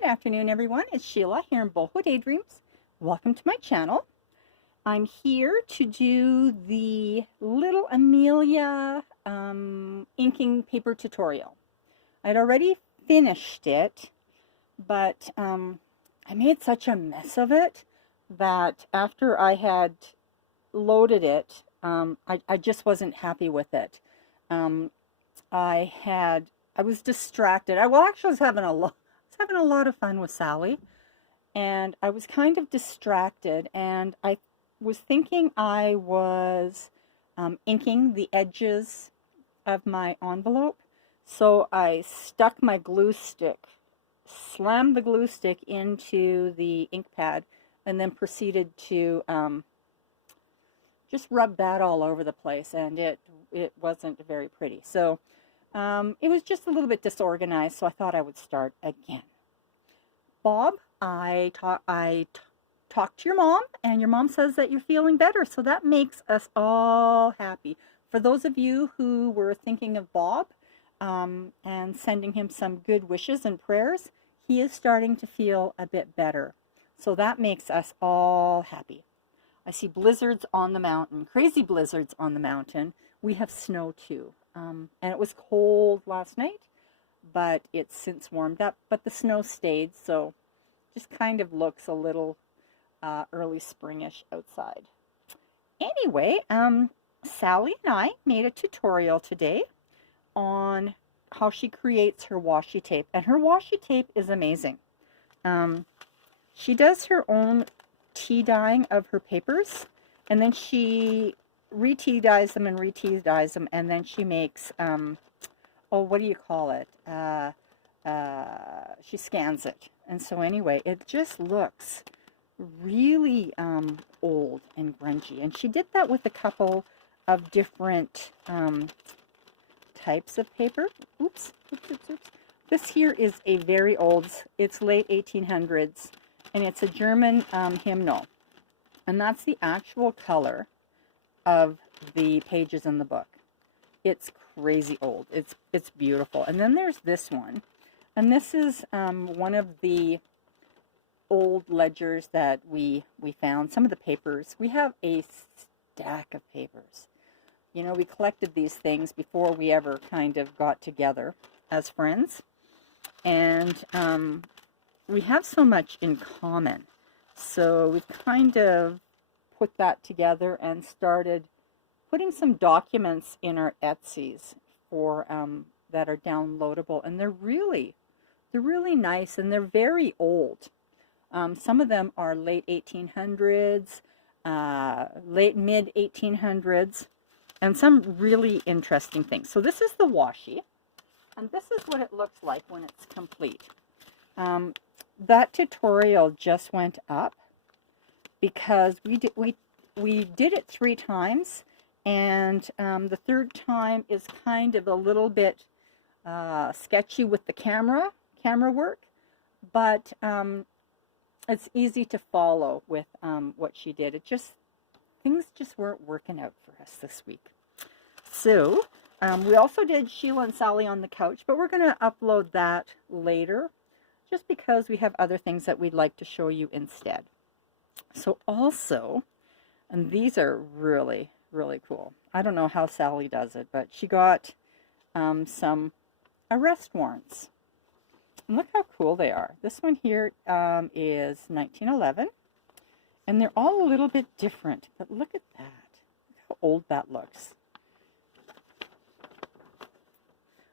Good afternoon, everyone. It's Sheila here in Boho Daydreams. Welcome to my channel. I'm here to do the little Amelia inking paper tutorial. I'd already finished it, but I made such a mess of it that after I had loaded it, I just wasn't happy with it. I was distracted. I was having a lot of fun with Sally, and I was kind of distracted, and I was thinking I was inking the edges of my envelope, so I stuck my glue stick, slammed the glue stick into the ink pad, and then proceeded to just rub that all over the place, and it wasn't very pretty. So it was just a little bit disorganized, so I thought I would start again. Bob, I talked to your mom, and your mom says that you're feeling better, so that makes us all happy. For those of you who were thinking of Bob and sending him some good wishes and prayers, he is starting to feel a bit better. So that makes us all happy. I see blizzards on the mountain, crazy blizzards on the mountain. We have snow too. And it was cold last night, but it's since warmed up, but the snow stayed, so just kind of looks a little early springish outside. Anyway, Sally and I made a tutorial today on how she creates her washi tape, and her washi tape is amazing. She does her own tea dyeing of her papers, and then she re-tea dyes them and re-tea dyes them, and then she makes what do you call it? She scans it. And so anyway, it just looks really old and grungy. And she did that with a couple of different types of paper. Oops. This here is a very old, it's late 1800s, and it's a German hymnal. And that's the actual color of the pages in the book. It's crazy old. It's beautiful. And then there's this one, and this is one of the old ledgers that we found. Some of the papers. We have a stack of papers. You know, we collected these things before we ever kind of got together as friends, and we have so much in common. So we kind of put that together and started putting some documents in our Etsy's for that are downloadable, and they're really nice, and they're very old. Some of them are late 1800s, mid 1800s, and some really interesting things. So this is the washi, and this is what it looks like when it's complete. That tutorial just went up because we did it 3 times, and the third time is kind of a little bit sketchy with the camera work, but it's easy to follow with what she did. Things just weren't working out for us this week. So we also did Sheila and Sally on the couch, but we're going to upload that later just because we have other things that we'd like to show you instead. So also, and these are really cool. I don't know how Sally does it, but she got some arrest warrants. And look how cool they are. This one here is 1911, and they're all a little bit different, but look at that. Look how old that looks.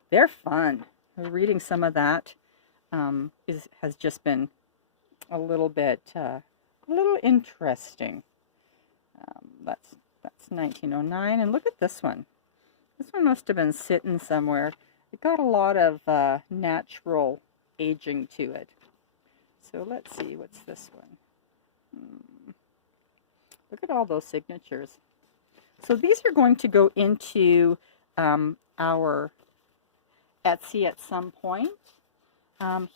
They're fun. Reading some of that has just been a little bit interesting. That's 1909, and look at this one. This one must have been sitting somewhere. It got a lot of natural aging to it. So let's see, what's this one? Look at all those signatures. So these are going to go into our Etsy at some point.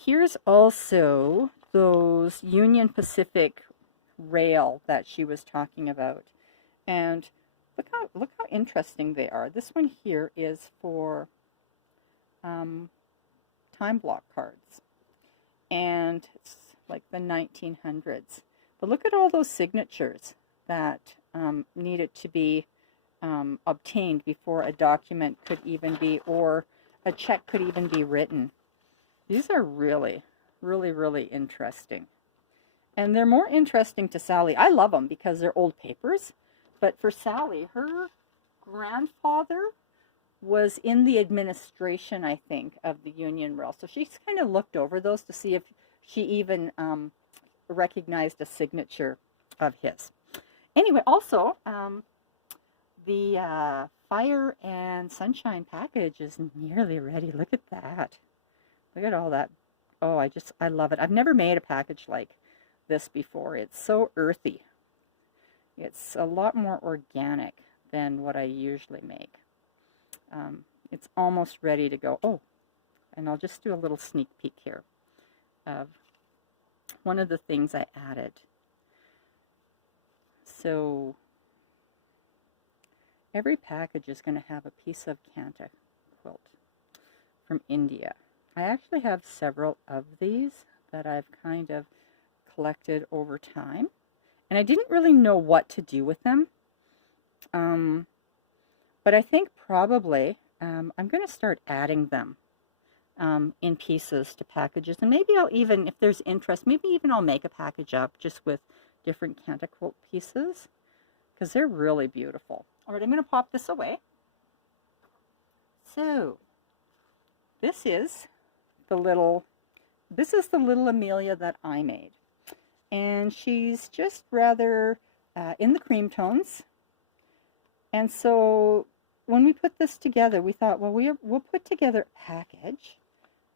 Here's also those Union Pacific rail that she was talking about, and look how interesting they are. This one here is for time block cards, and it's like the 1900s. But look at all those signatures that needed to be obtained before a document could even be, or a check could even be written. These are really, really, really interesting. And they're more interesting to Sally. I love them because they're old papers. But for Sally, her grandfather was in the administration, I think, of the Union Rail. So she's kind of looked over those to see if she even recognized a signature of his. Anyway, also, the Fire and Sunshine package is nearly ready. Look at that. Look at all that. Oh, I love it. I've never made a package like this before. It's so earthy. It's a lot more organic than what I usually make. It's almost ready to go. Oh, and I'll just do a little sneak peek here of one of the things I added. So every package is going to have a piece of Kanta quilt from India. I actually have several of these that I've kind of collected over time, and I didn't really know what to do with them, but I think probably I'm going to start adding them in pieces to packages, and maybe I'll even, if there's interest, maybe even I'll make a package up just with different Kanta quilt pieces, because they're really beautiful. All right, I'm going to pop this away. So this is the little Amelia that I made. And she's just rather in the cream tones. And so when we put this together, we thought, well, we'll put together a package.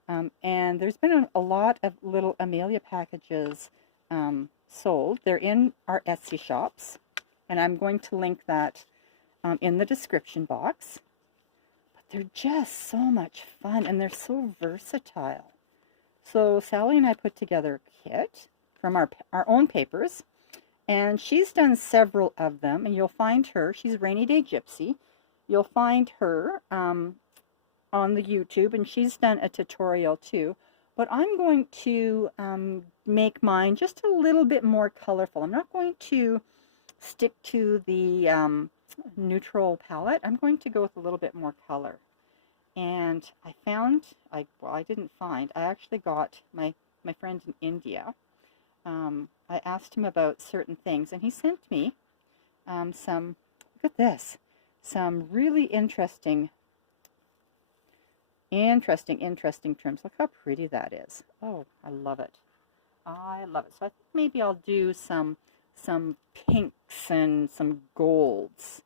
And there's been a lot of little Amelia packages sold. They're in our Etsy shops. And I'm going to link that in the description box. But they're just so much fun, and they're so versatile. So Sally and I put together a kit from our own papers, and she's done several of them, and you'll find her, she's Rainy Day Gypsy. You'll find her on the YouTube, and she's done a tutorial too. But I'm going to make mine just a little bit more colorful. I'm not going to stick to the neutral palette. I'm going to go with a little bit more color. And I found, I actually got my friend in India. I asked him about certain things, and he sent me some, look at this, some really interesting trims. Look how pretty that is. Oh, I love it. I love it. So I think maybe I'll do some pinks and some golds.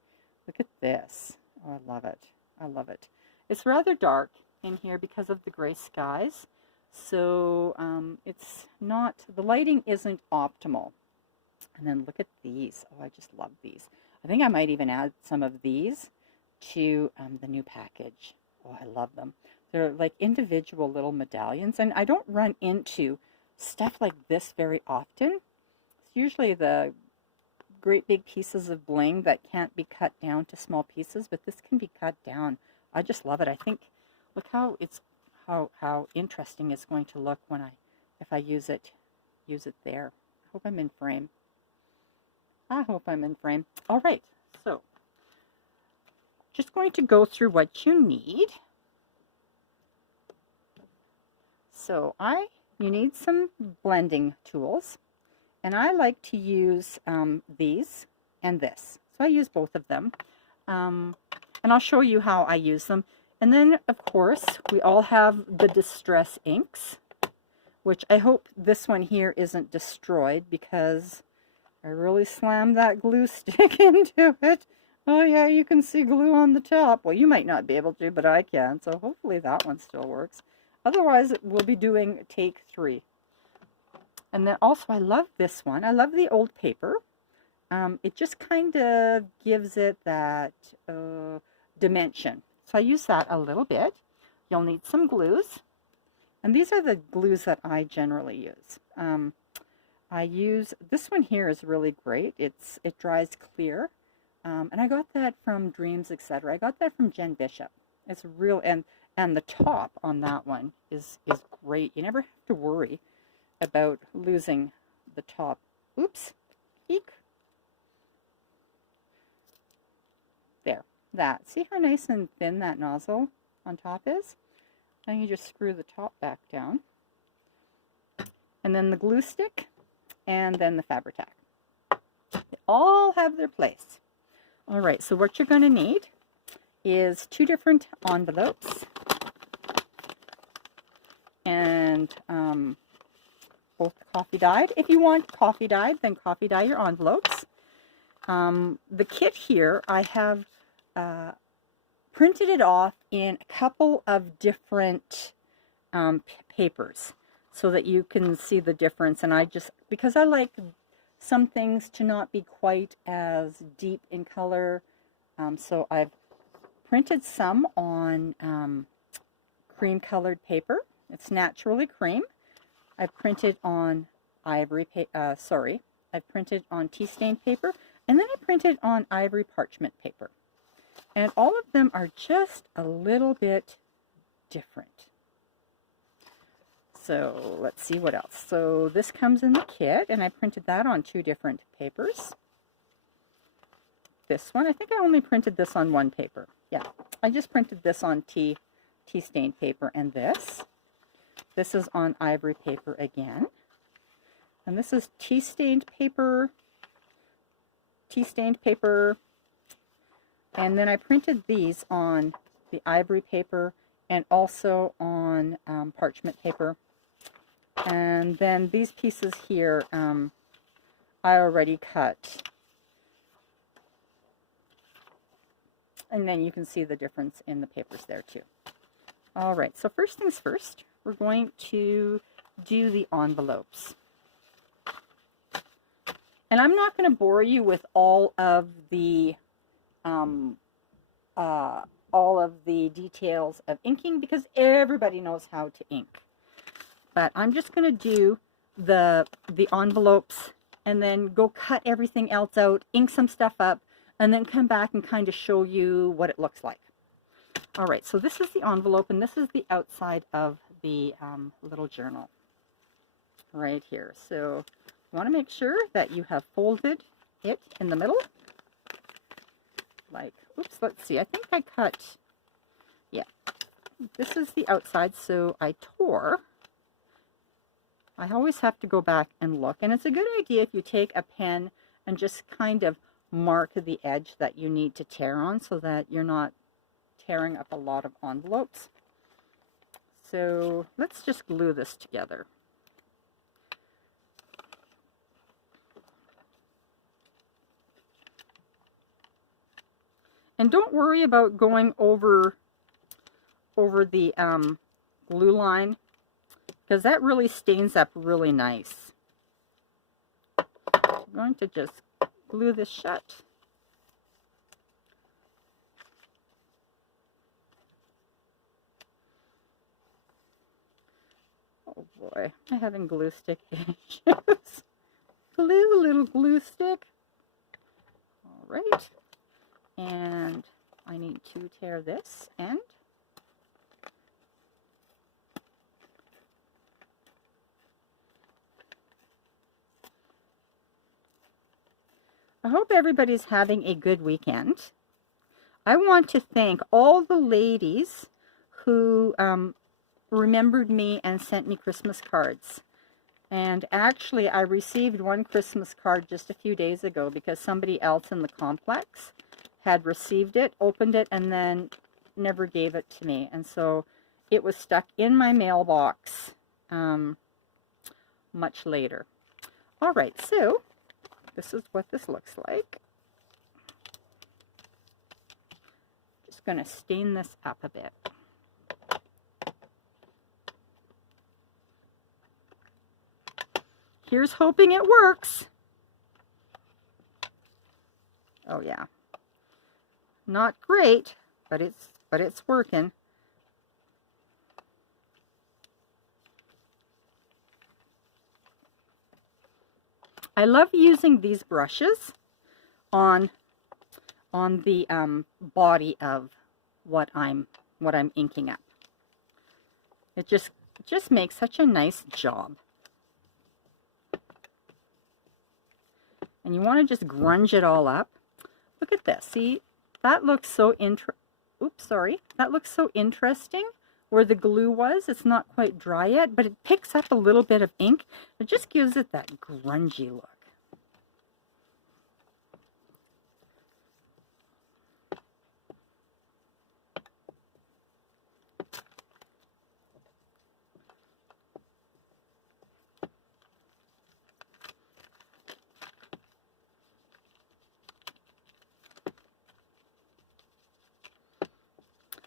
Look at this. Oh, I love it. I love it. It's rather dark in here because of the gray skies. So it's not, the lighting isn't optimal. And then look at these. Oh, I just love these. I think I might even add some of these to the new package. Oh, I love them. They're like individual little medallions, and I don't run into stuff like this very often. It's usually the great big pieces of bling that can't be cut down to small pieces, but this can be cut down. I just love it. I think, look how it's how interesting it's going to look when if I use it there. I hope I'm in frame. I hope I'm in frame. All right, so just going to go through what you need. So you need some blending tools, and I like to use these and this. So I use both of them, and I'll show you how I use them. And then, of course, we all have the distress inks, which I hope this one here isn't destroyed because I really slammed that glue stick into it. Oh yeah, you can see glue on the top. Well, you might not be able to, but I can. So hopefully that one still works. Otherwise, we'll be doing take 3. And then also, I love this one. I love the old paper. It just kind of gives it that dimension. So I use that a little bit. You'll need some glues. And these are the glues that I generally use. I use, this one here is really great. It dries clear. And I got that from Dreams, etc. I got that from Jen Bishop. It's real, and the top on that one is great. You never have to worry about losing the top. Oops. Eek. There. That. See how nice and thin that nozzle on top is? Then you just screw the top back down. And then the glue stick, and then the Fabri-Tac. They all have their place. All right, so what you're going to need is 2 different envelopes. And both coffee dyed. If you want coffee dyed, then coffee dye your envelopes. The kit here, I have printed it off in a couple of different papers so that you can see the difference. And I just, because I like some things to not be quite as deep in color, so I've printed some on cream colored paper. It's naturally cream. I've printed on ivory, I've printed on tea stained paper, and then I printed on ivory parchment paper. And all of them are just a little bit different. So let's see what else. So this comes in the kit, and I printed that on 2 different papers. This one, I think I only printed this on 1 paper. Yeah, I just printed this on tea stained paper, and this. This is on ivory paper again. And this is tea stained paper, and then I printed these on the ivory paper and also on parchment paper. And then these pieces here, I already cut. And then you can see the difference in the papers there too. All right, so first things first, we're going to do the envelopes. And I'm not going to bore you with all of the details of inking because everybody knows how to ink. But I'm just going to do the envelopes and then go cut everything else out, ink some stuff up, and then come back and kind of show you what it looks like. All right, so this is the envelope, and this is the outside of the little journal right here. So you want to make sure that you have folded it in the middle. Like, oops, let's see. I think I cut, yeah. This is the outside, so I tore. I always have to go back and look. And it's a good idea if you take a pen and just kind of mark the edge that you need to tear on so that you're not tearing up a lot of envelopes. So let's just glue this together. And don't worry about going over the glue line, because that really stains up really nice. I'm going to just glue this shut. Oh boy, I'm having glue stick issues. Glue, little glue stick. All right. And I need to tear this end. I hope everybody's having a good weekend. I want to thank all the ladies who remembered me and sent me Christmas cards. And actually, I received one Christmas card just a few days ago because somebody else in the complex had received it, opened it, and then never gave it to me. And so it was stuck in my mailbox much later. All right, so this is what this looks like. Just going to stain this up a bit. Here's hoping it works. Oh yeah. Not great, but it's working. I love using these brushes on the body of what I'm inking up. It just makes such a nice job. and you want to just grunge it all up. Look at this. See, that looks so that looks so interesting where the glue was. It's not quite dry yet, but it picks up a little bit of ink. It just gives it that grungy look.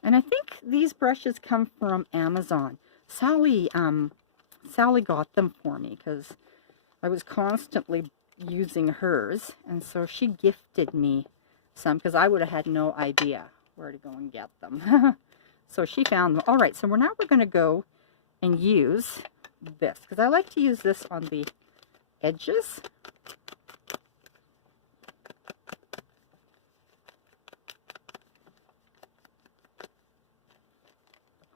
And I think these brushes come from Amazon. Sally got them for me because I was constantly using hers, and so she gifted me some because I would have had no idea where to go and get them. So she found them. All right, so now we're going to go and use this because I like to use this on the edges.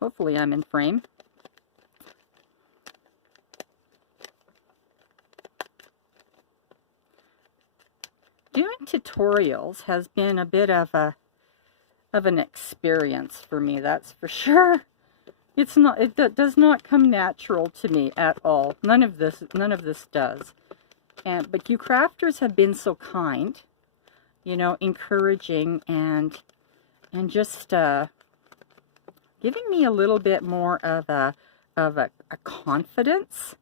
Hopefully I'm in frame. Doing tutorials has been a bit of an experience for me, that's for sure. It's not, it does not come natural to me at all. None of this does. But you crafters have been so kind, you know, encouraging and just giving me a little bit more of a confidence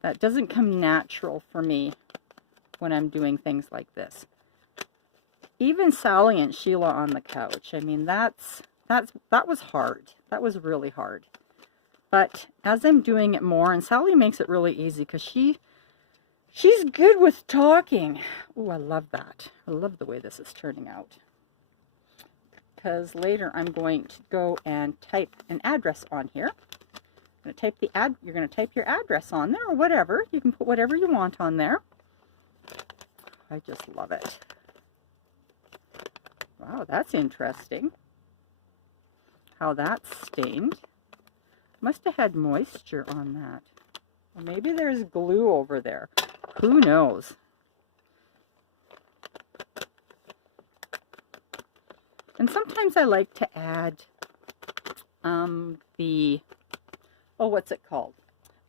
that doesn't come natural for me when I'm doing things like this. Even Sally and Sheila on the couch. I mean, that was hard. That was really hard. But as I'm doing it more, and Sally makes it really easy because she's good with talking. Oh, I love that. I love the way this is turning out. Because later I'm going to go and type an address on here. I'm going to type you're going to type your address on there or whatever. You can put whatever you want on there. I just love it. Wow, that's interesting. How that's stained. Must have had moisture on that. Or maybe there's glue over there. Who knows? And sometimes I like to add what's it called?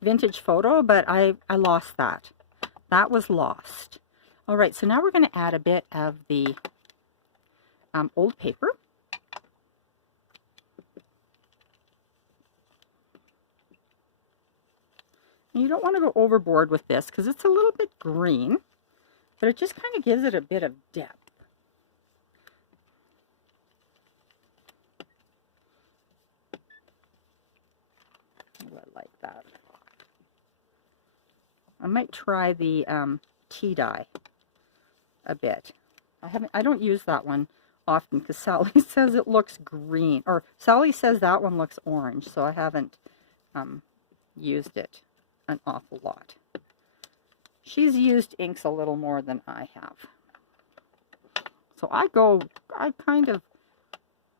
Vintage photo, but I lost that. That was lost. All right, so now we're going to add a bit of the old paper. And you don't want to go overboard with this because it's a little bit green, but it just kind of gives it a bit of depth. I like that. I might try the tea dye a bit. I don't use that one often because Sally says it looks green, or Sally says that one looks orange, so I haven't used it an awful lot. She's used inks a little more than I have. So I kind of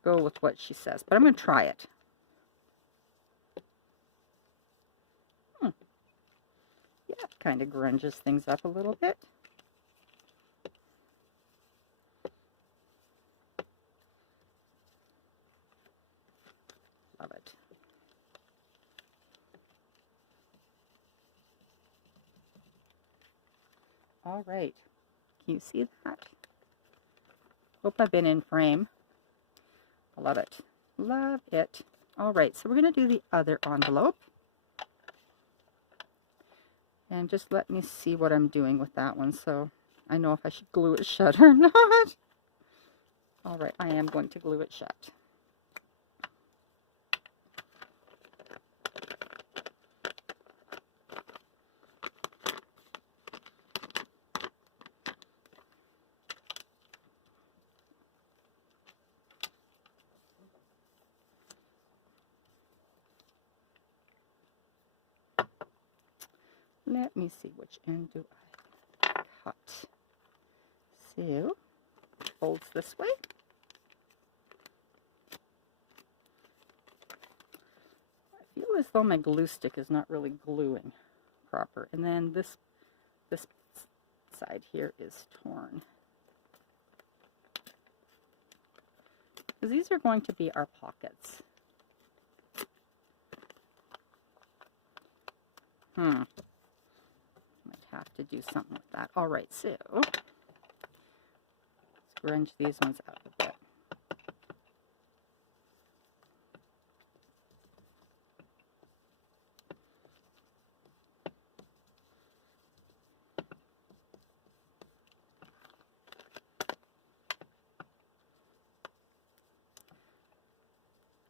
go with what she says, but I'm going to try it. Yeah, it kind of grunges things up a little bit. Love it. All right. Can you see that? Hope I've been in frame. I love it. Love it. All right, so we're going to do the other envelope. And just let me see what I'm doing with that one so I know if I should glue it shut or not. All right, I am going to glue it shut. Let me see, which end do I cut? So, folds this way. I feel as though my glue stick is not really gluing proper. And then this side here is torn. Because these are going to be our pockets. Might have to do something with that. All right, so let's scrunch these ones out a bit.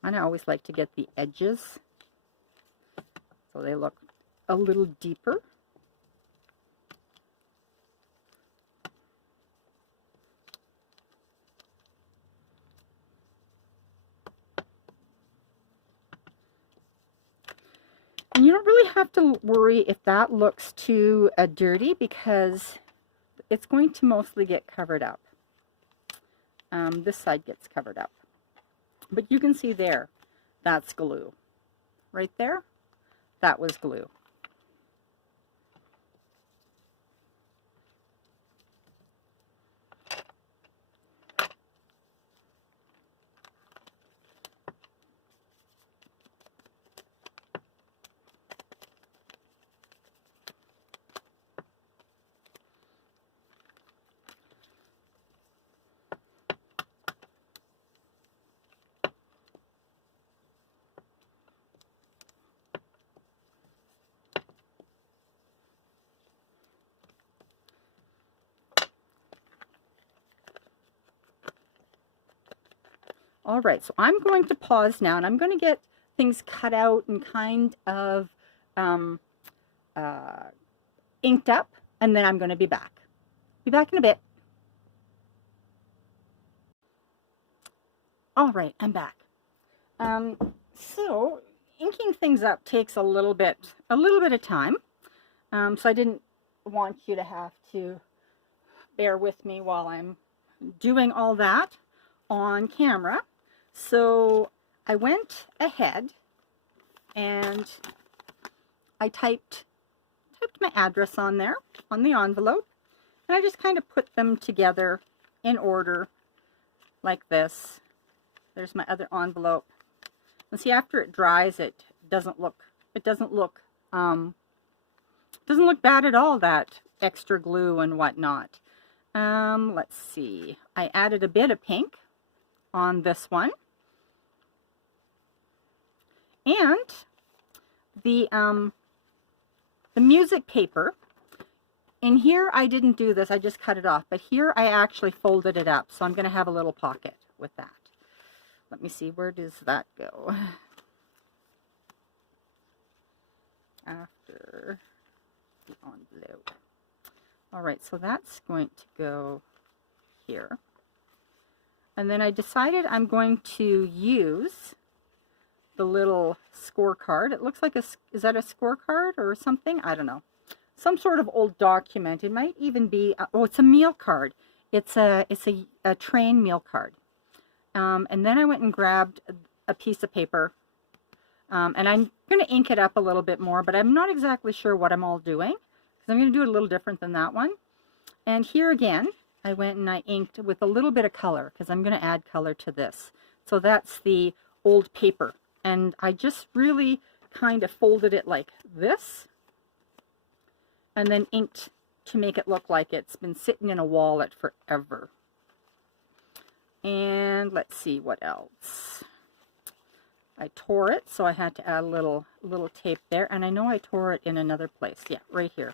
And I always like to get the edges so they look a little deeper. And you don't really have to worry if that looks too dirty, because it's going to mostly get covered up. This side gets covered up. But you can see there, that's glue. Right there, that was glue. All right, so I'm going to pause now, and I'm going to get things cut out and kind of inked up, and then I'm going to be back. Be back in a bit. All right, I'm back. So inking things up takes a little bit of time. So I didn't want you to have to bear with me while I'm doing all that on camera. So I went ahead and I typed my address on there, on the envelope, and I just kind of put them together in order like this. There's my other envelope. And see, after it dries, it doesn't look bad at all, that extra glue and whatnot. Let's see. I added a bit of pink on this one. And the music paper, in here I didn't do this, I just cut it off, but here I actually folded it up, so I'm going to have a little pocket with that. Let me see, where does that go? After the envelope. All right, so that's going to go here. And then I decided I'm going to use the little scorecard. It looks like is that a scorecard or something? I don't know. Some sort of old document. It might even be, oh, it's a meal card. It's a train meal card. And then I went and grabbed a piece of paper. And I'm going to ink it up a little bit more, but I'm not exactly sure what I'm all doing, because I'm going to do it a little different than that one. And here again, I went and I inked with a little bit of color, because I'm going to add color to this. So that's the old paper. And I just really kind of folded it like this, and then inked to make it look like it's been sitting in a wallet forever. And let's see what else. I tore it, so I had to add a little tape there. And I know I tore it in another place. Yeah, right here.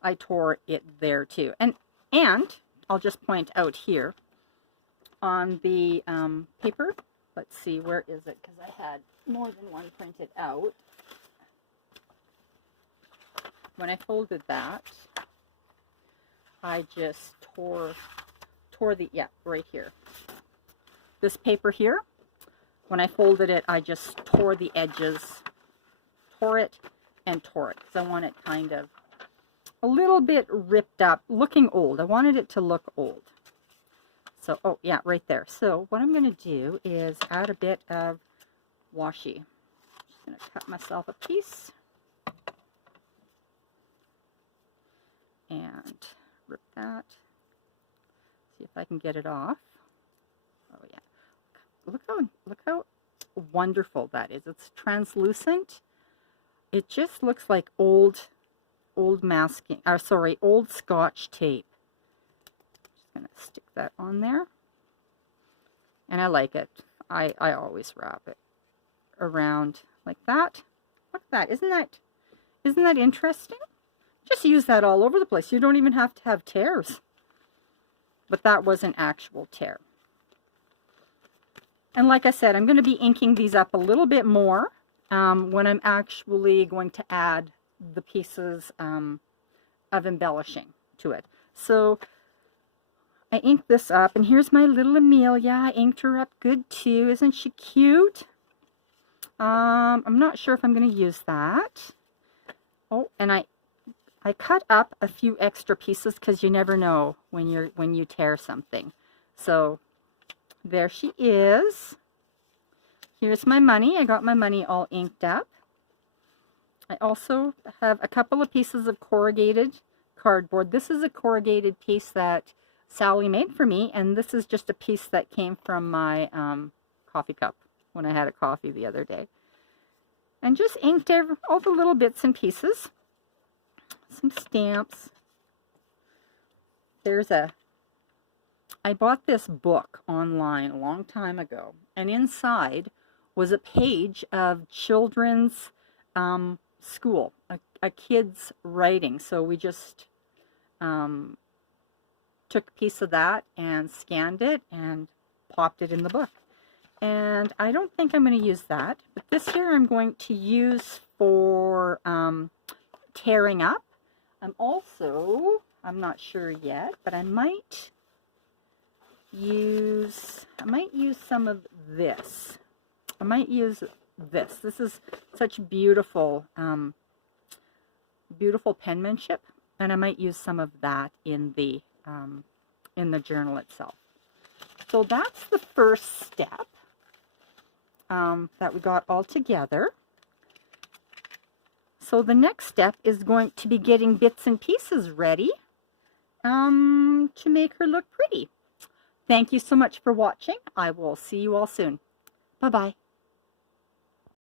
I tore it there too. And I'll just point out here on the paper. Let's see, where is it? Because I had more than one printed out. When I folded that, I just tore the, yeah, right here. This paper here, when I folded it, I just tore the edges, tore it, because I want it kind of a little bit ripped up, looking old. I wanted it to look old. So, oh yeah, right there. So what I'm going to do is add a bit of washi. I'm just going to cut myself a piece. And rip that. See if I can get it off. Oh yeah. Look how wonderful that is. It's translucent. It just looks like old masking, old Scotch tape. Just gonna stick that on there. And I like it. I always wrap it around like that. Look at that. Isn't that interesting? Just use that all over the place. You don't even have to have tears. But that was an actual tear. And like I said, I'm going to be inking these up a little bit more when I'm actually going to add the pieces of embellishing to it. So I inked this up, and here's my little Amelia. I inked her up good too. Isn't she cute? I'm not sure if I'm going to use that. Oh, and I cut up a few extra pieces because you never know when you tear something. So there she is. Here's my money. I got my money all inked up. I also have a couple of pieces of corrugated cardboard. This is a corrugated piece that Sally made for me, and this is just a piece that came from my coffee cup when I had a coffee the other day. And just inked all the little bits and pieces. Some stamps. I bought this book online a long time ago, and inside was a page of children's school, a kid's writing. So we just took a piece of that and scanned it and popped it in the book. And I don't think I'm going to use that, but this here I'm going to use for tearing up. I'm not sure yet, but I might use some of this. I might use this. This is such beautiful, beautiful penmanship, and I might use some of that in the journal itself. So that's the first step that we got all together. So the next step is going to be getting bits and pieces ready to make her look pretty. Thank you so much for watching. I will see you all soon. Bye-bye.